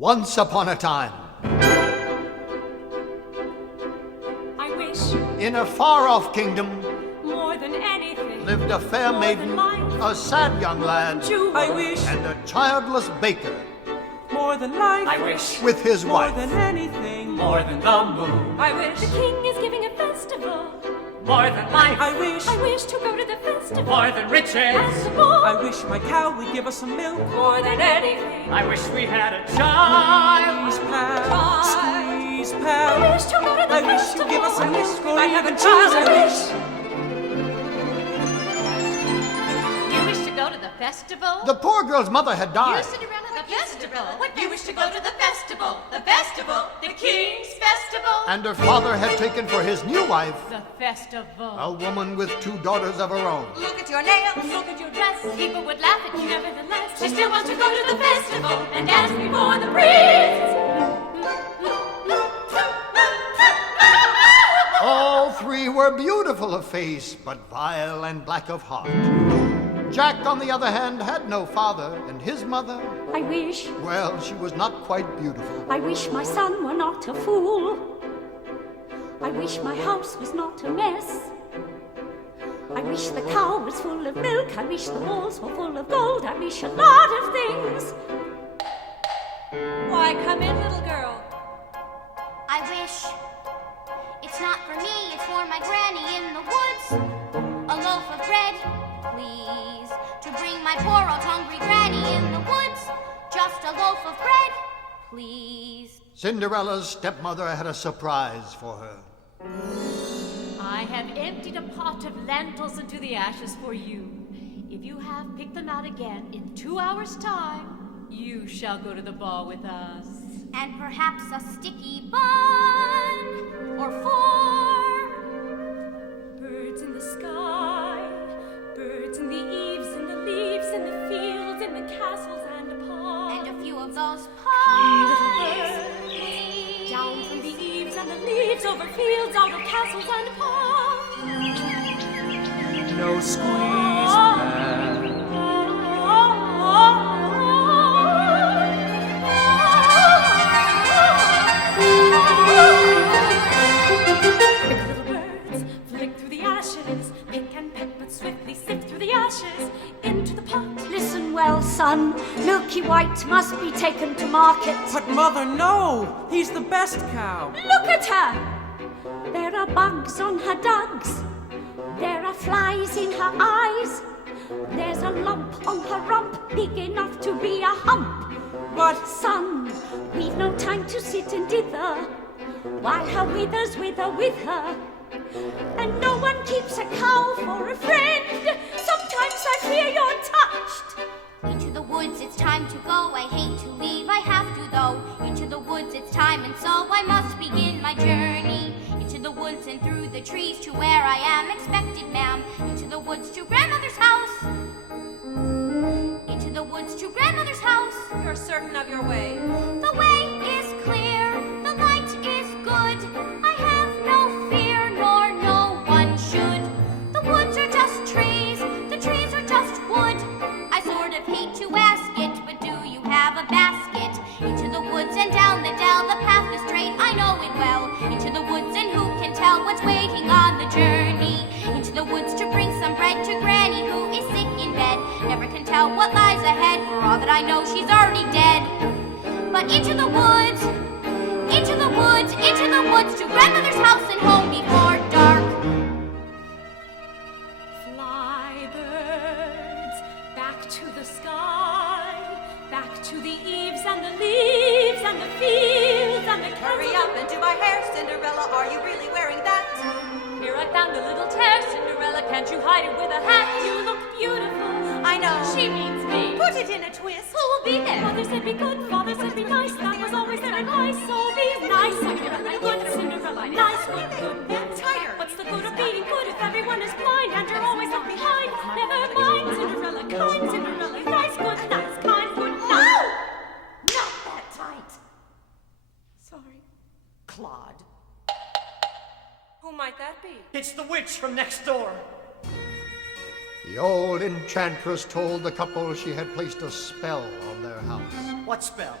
Once upon a time, I wish in a far-off kingdom, more than anything lived a fair more maiden, than life, a sad young lad, jewel, I wish and a childless baker more than life. I wish with his more wife. than anything. more than the moon. I wish. the king is giving a festival. More than life. I wish. I wish to go to the festival. More than riches. And the ball. I wish my cow would give us some milk. More than anything. I wish we had a child. Squeeze pal, Child. squeeze I pal. wish to go to the I wish festival. you'd give us some I milk wish or I even have a cheese. child. I wish. You wish to go to the festival? The poor girl's mother had You, died. Cinderella, the festival. What you wish to go to the festival, the king's festival. And her father had taken for his new wife The festival. a woman with 2 daughters of her own. Look at your nails. Look at your dress. People would laugh at you. Nevertheless, she still wants to go to the festival and dance before the priest. All 3 were beautiful of face, but vile and black of heart. Jack, on the other hand, had no father, and his mother, I wish, well, she was not quite beautiful. I wish my son were not a fool. I wish my house was not a mess. I wish the cow was full of milk. I wish the walls were full of gold. I wish a lot of things. Why, come in, little girl. I wish it's not for me, it's for my granny in the woods. A loaf of bread, please, to bring my poor old hungry granny in the woods. Just a loaf of bread, please. Cinderella's stepmother had a surprise for her. I have emptied a pot of lentils into the ashes for you. If you have picked them out again in 2 hours' time, you shall go to the ball with us. And perhaps a sticky bun or 4. Birds in the sky, birds in the eaves, in the leaves, in the fields, in the castles and ponds. And a few of those Little puns, birds, please. down from the eaves and the leaves, over fields, out of castles and ponds. No squeeze pal. Quick little birds, flick through the ashes, pick and peck, but swiftly sift through the ashes into the pot. Listen well, son. Milky White must be taken to market. But mother, no! He's the best cow. Look at her. There are bugs on her dugs. There are flies in her eyes. There's a lump on her rump big enough to be a hump. But Son, we've no time to sit and dither while her withers wither with her. And no one keeps a cow for a friend. Sometimes I fear you're touched. Into the woods, it's time to go. I hate to leave, I have to though. Into the woods, it's time, and so I must begin my journey. Into the woods and through the trees to where I am expected, ma'am. Into the woods to grandmother's house. Into the woods to grandmother's house. You're certain of your way. The way is clear, the light is good. I have no fear, nor no one should. The woods are just trees, the trees are just wood. I sort of hate to ask it, but do you have a basket? Into the woods and down the dell, the path is straight, I know it well. Into the woods, and who can tell what's waiting on the journey? Into the woods to bring some bread to Granny, who is sick in bed. Never can tell what lies ahead, for all that I know she's already dead. But into the woods, into the woods, into the woods, to grandmother's house and home before dark. Fly, birds, back to the sky, back to the eaves and the leaves and the fields and the Hurry up and do my hair, Cinderella. Are you really wearing that? Here I found a little tear, Cinderella. Can't you hide it with a hat? You look beautiful. I know. She means me. Put it in a twist. Who will be there? Mother said be good, father said be nice. That was always their advice. So be nice, Cinderella. Good, Cinderella. Nice, good, good, good. Tighter. What's the good of being good if everyone is blind and you're always left behind? Never mind, Cinderella. Kind, Cinderella. Nice, good, nice, kind, good, nice. Not that tight. Sorry. Claude. Who might that be? It's the witch from next door. The old enchantress told the couple she had placed a spell on their house. What spell?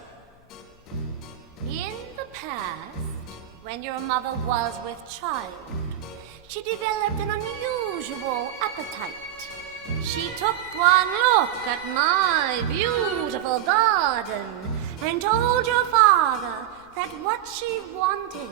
In the past, when your mother was with child, she developed an unusual appetite. She took one look at my beautiful garden and told your father that what she wanted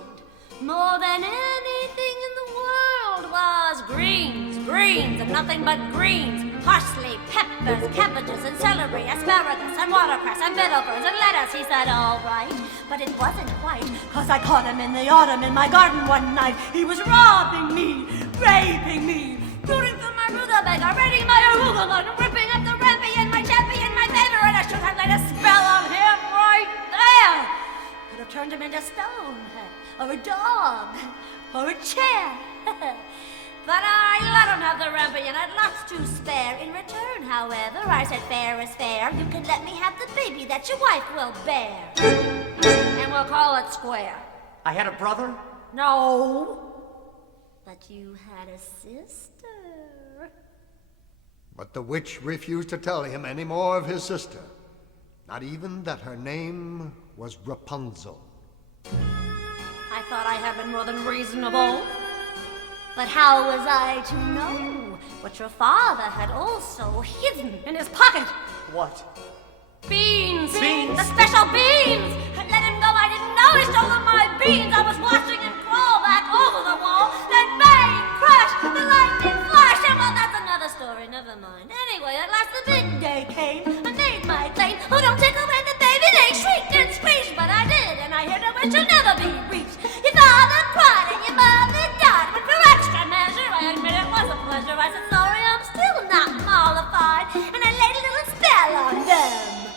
more than anything in the world was greens, greens, and nothing but greens. Parsley, peppers, cabbages, and celery, asparagus, and watercress, and bitter gourds, and lettuce. He said, all right, but it wasn't quite, 'cause I caught him in the autumn in my garden one night. He was robbing me, raping me, rooting through my rutabaga, raiding my arugula, and ripping up the rampion, my champion, my favor, and I should have laid a spell on him right there. Could have turned him into stone, or a dog, or a chair. But I let him have the rampion, I'd lots to spare. In return, however, I said, fair is fair. You can let me have the baby that your wife will bear. And we'll call it square. I had a brother? No. But you had a sister. But the witch refused to tell him any more of his sister, not even that her name was Rapunzel. I thought I had been more than reasonable. But how was I to know what your father had also hidden in his pocket? What? Beans! Beans? The special beans! I let him go, I didn't know he stole my beans! I was watching him crawl back over the wall, then bang! Crash! The lightning flash! And well, that's another story, never mind. Anyway, at last the big day came. I made my claim. Oh, don't take away the baby! They shrieked and screeched, but I did, and I hear the wish will never be reached. Your father cried and your mother died, but for extra measure, I admit it was a pleasure. I said, sorry, I'm still not mollified, and I laid a little spell on them.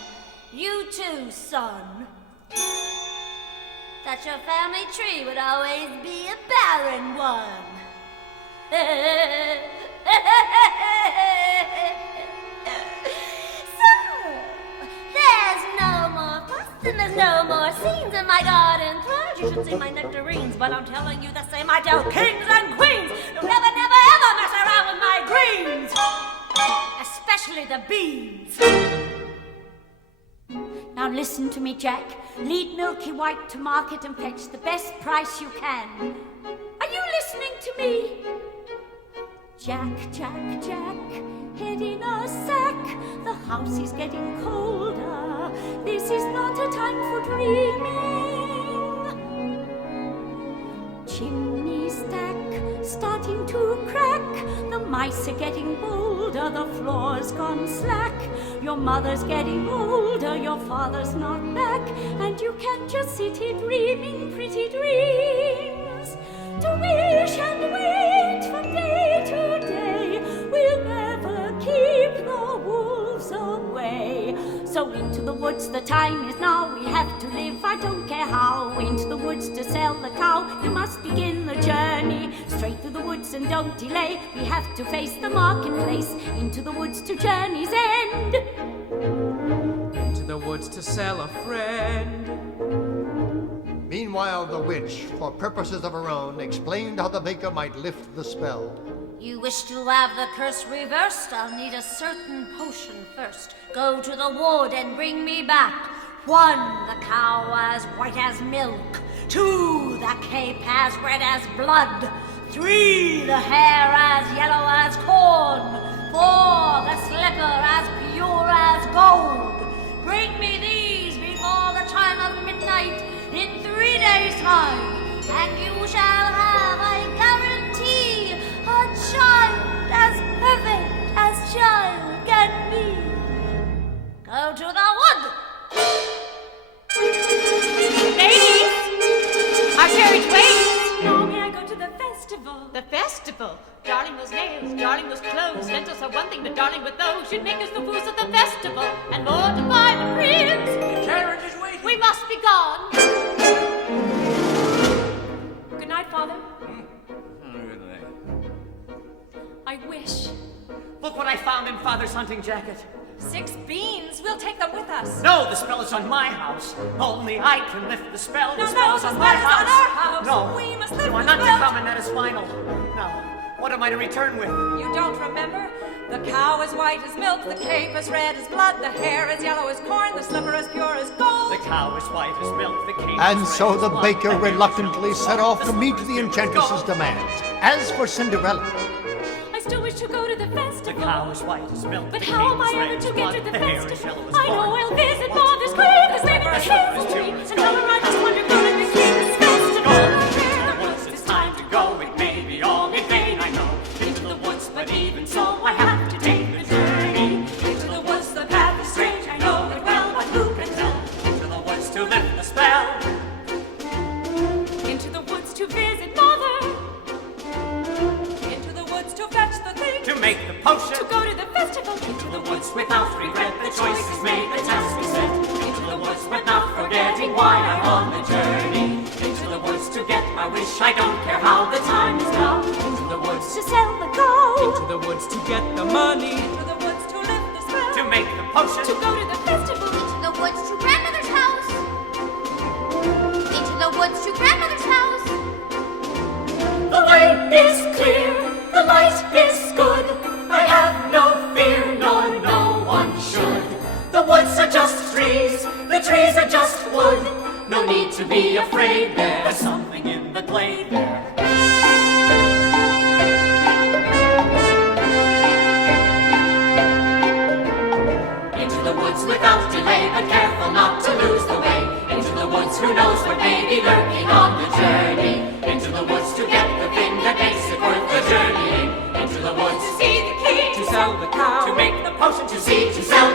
You too, son. That your family tree would always be a barren one. So, there's no more fuss and there's no more scenes in my garden throws. You should see my nectarines, but I'm telling you the same. I tell kings and queens, you'll never, never, ever mess around with my greens. Especially the beans. Now listen to me, Jack. Lead Milky White to market and fetch the best price you can. Are you listening to me? Jack, Jack, Jack, head in a sack. The house is getting colder. This is not a time for dreaming. Chimney stack starting to crack. The mice are getting bolder. The floor's gone slack. Your mother's getting older. Your father's not back. And you can't just sit here dreaming pretty dreams. To wish and wait from day to day will never keep the wolves away. So into the woods, the time is now. We have to live, I don't care how. Into the woods to sell the cow. You must begin the journey. Straight through the woods and don't delay. We have to face the marketplace. Into the woods to journey's end. Into the woods to sell a friend. Meanwhile, the witch, for purposes of her own, explained how the baker might lift the spell. You wish to have the curse reversed? I'll need a certain potion first. Go to the wood and bring me back 1, the cow as white as milk. 2, the cape as red as blood. 3, the hair as yellow as corn. 4, the slipper as pure as gold. Bring me these before the time of midnight in 3 days' time, and you shall have, I guarantee, a child as perfect as child can be. Go to the wood. Ladies! Our carriage waits! Now may I go to the festival? The festival? Darling, those nails, darling, those clothes. Lentils are one thing, but darling, with those should make us the fools of the festival. And more to buy the prince. The carriage is waiting. We must be gone. Good night, Father. I wish. Look what I found in Father's hunting jacket. 6 beans. We'll take them with us. No, the spell is on my house. Only I can lift the spell. The No, spell no, is the on spell my is house. on our house. No, We must lift you are the not to spell. come, and that is final. Now, what am I to return with? You don't remember? The cow is white as milk, the cape is red as blood, the hair is yellow as corn, the slipper is pure as gold. The cow is white as milk, the cape And is so red the as blood, baker the hair is reluctantly yellow as set blood, off the to meet slipper the is pure as enchantress's gold. demands. As for Cinderella, I still wish to go to the The festival. cow is white as milk, But the how am cape is I red ever as to blood, get to the the hair is festival? yellow as I know corn. I'll visit Father's grave, the slave in the hills away, and tell her I just want to go to the king's festival. Into the woods, it's time to go. It may be all in vain, I know. Into the woods, but even so, I have to take the journey. Into the woods, the path is strange, I know it well, but who can tell? Into the woods to lift the spell. Into the woods to visit Mother. Into the woods to fetch the thing. To make the potion. To go to the festival. Into the woods without regret. The choice is made, the task is set. Into the woods without forgetting why I'm on the journey. Into the woods to get my wish. I don't care how the time is now. Into the woods To sell the cow. Into the woods to get the money. Into the woods to lift the spell. to make the potion. To go to the festival. Into the woods to grandmother's house. Into the woods to grandmother's house. The way is clear, the light is good. I have no fear, nor no one should. The woods are just trees, the trees are just wood. No need to be afraid, there's something in the glade there. Into the woods without delay, but careful not to lose the way. Into the woods, who knows what may be lurking on the journey. Into the woods to get the thing that makes it worth the journeying. Into the woods To see the king. To sell the cow. to make the potion, to see, to sell,